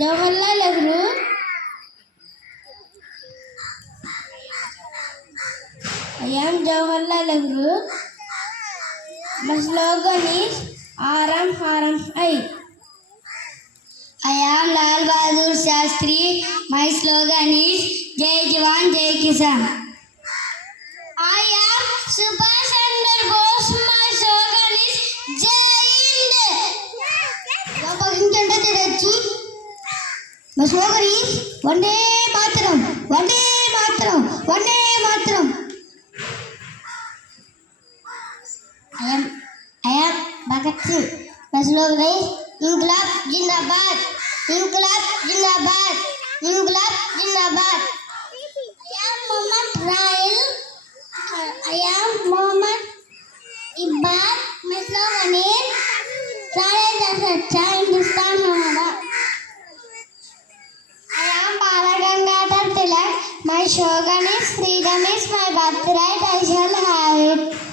Jawaharlal Nehru. I am Jawaharlal Nehru. My slogan is Aram Haram I. I am Lal Bahadur Shastri. My slogan is Jai Jawan Jai Kisan. I am Subhash Chandra Bose. My slogan is Jai Hind. My slogan is Vande Mataram, Vande Mataram, Vande Mataram. I am Bhagat Singh. My slogan is Inqilab Jindabad, Inqilab Jindabad, Inqilab Jindabad. I am Mohammed Iqbal. My slogan is Sare Sacha Hindustan Hamara. I am Balagangadhar Tilak. My slogan is Freedom is my birthright. I shall have it.